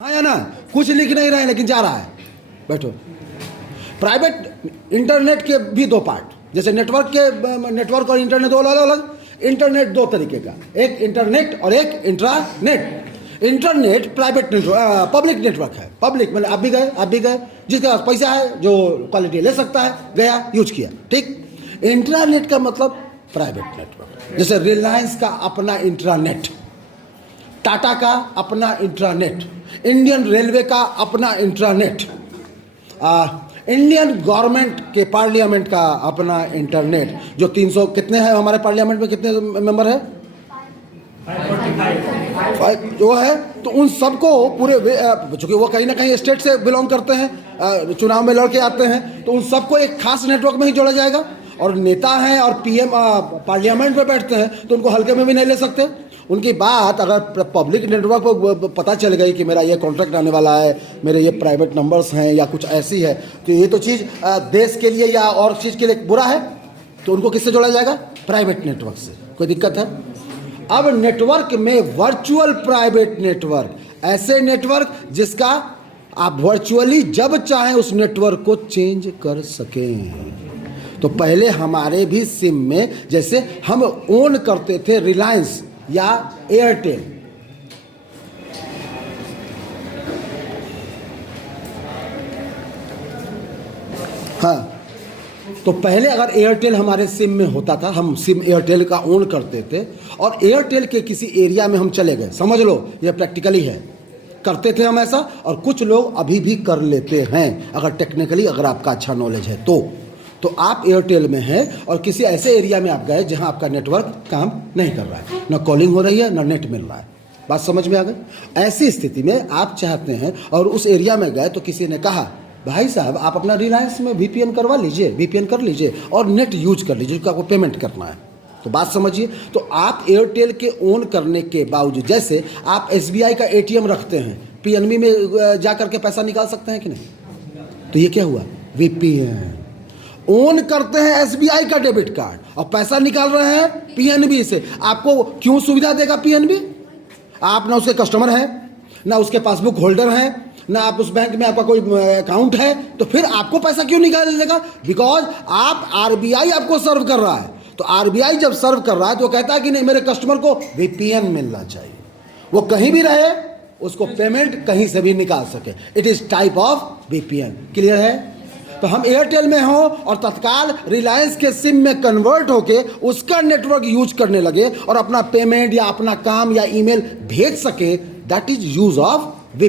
हाँ या ना, कुछ लिख नहीं रहे लेकिन जा रहा है। बैठो। प्राइवेट इंटरनेट के भी दो पार्ट, जैसे नेटवर्क और इंटरनेट दो अलग अलग। इंटरनेट दो तरीके का, एक इंटरनेट और एक intranet. Internet private network, public network है। पब्लिक मतलब आप भी गए, जिसके पास पैसा है, जो क्वालिटी ले सकता है, गया, यूज किया, ठीक। इंट्रानेट का मतलब प्राइवेट नेटवर्क, जैसे रिलायंस का अपना इंट्रानेट, टाटा का अपना इंट्रानेट, इंडियन रेलवे का अपना इंट्रानेट, इंडियन गवर्नमेंट के पार्लियामेंट का अपना इंटरनेट। जो 300 कितने हैं हमारे पार्लियामेंट में, कितने मेंबर है? 5 जो है, तो उन सबको पूरे, चूंकि वो कहीं ना कहीं स्टेट से बिलोंग करते हैं, चुनाव में लड़के आते हैं, तो उन सबको एक खास नेटवर्क में ही जोड़ा जाएगा। और नेता हैं और पीएम पार्लियामेंट में बैठते हैं, तो उनको हल्के में भी नहीं ले सकते। उनकी बात अगर पब्लिक नेटवर्क पर पता चल गई कि मेरा ये कॉन्ट्रैक्ट आने वाला है, मेरे ये प्राइवेट नंबर्स हैं या कुछ ऐसी है, तो ये तो चीज़ देश के लिए या और चीज़ के लिए बुरा है, तो उनको किससे जोड़ा जाएगा? प्राइवेट नेटवर्क से। कोई दिक्कत है? अब नेटवर्क में वर्चुअल प्राइवेट नेटवर्क, ऐसे नेटवर्क जिसका आप वर्चुअली जब चाहें उस नेटवर्क को चेंज कर सकें। तो पहले हमारे भी सिम में, जैसे हम ओन करते थे रिलायंस या एयरटेल, हाँ, तो पहले अगर एयरटेल हमारे सिम में होता था, हम सिम एयरटेल का ओन करते थे, और एयरटेल के किसी एरिया में हम चले गए, समझ लो ये प्रैक्टिकली है, करते थे हम ऐसा, और कुछ लोग अभी भी कर लेते हैं, अगर टेक्निकली अगर आपका अच्छा नॉलेज है तो आप एयरटेल में हैं और किसी ऐसे एरिया में आप गए जहां आपका नेटवर्क काम नहीं कर रहा है, ना कॉलिंग हो रही है, ना नेट मिल रहा है। बात समझ में आ गई? ऐसी स्थिति में आप चाहते हैं और उस एरिया में गए, तो किसी ने कहा भाई साहब आप अपना रिलायंस में VPN करवा लीजिए, VPN कर लीजिए और नेट यूज कर लीजिए, उसका आपको पेमेंट करना है। तो बात समझिए, तो आप एयरटेल के ओन करने के बावजूद, जैसे आप SBI का ATM रखते हैं, PNB में जा करके पैसा निकाल सकते हैं कि नहीं? तो ये क्या हुआ? VPN। ओन करते हैं SBI का डेबिट कार्ड और पैसा निकाल रहे हैं PNB से। आपको क्यों सुविधा देगा PNB? आप ना उसके कस्टमर हैं, ना उसके पासबुक होल्डर हैं, ना आप उस बैंक में आपका कोई अकाउंट है, तो फिर आपको पैसा क्यों निकाल देगा? बिकॉज आप RBI आपको सर्व कर रहा है। तो RBI जब सर्व कर रहा है तो कहता है कि नहीं, मेरे कस्टमर को VPN मिलना चाहिए, वो कहीं भी रहे, उसको पेमेंट कहीं से भी निकाल सके। It is type of VPN। Clear है? तो हम एयरटेल में हो और तत्काल रिलायंस के सिम में कन्वर्ट होके उसका नेटवर्क यूज करने लगे और अपना पेमेंट या अपना काम या ईमेल भेज सके, दैट इज यूज ऑफ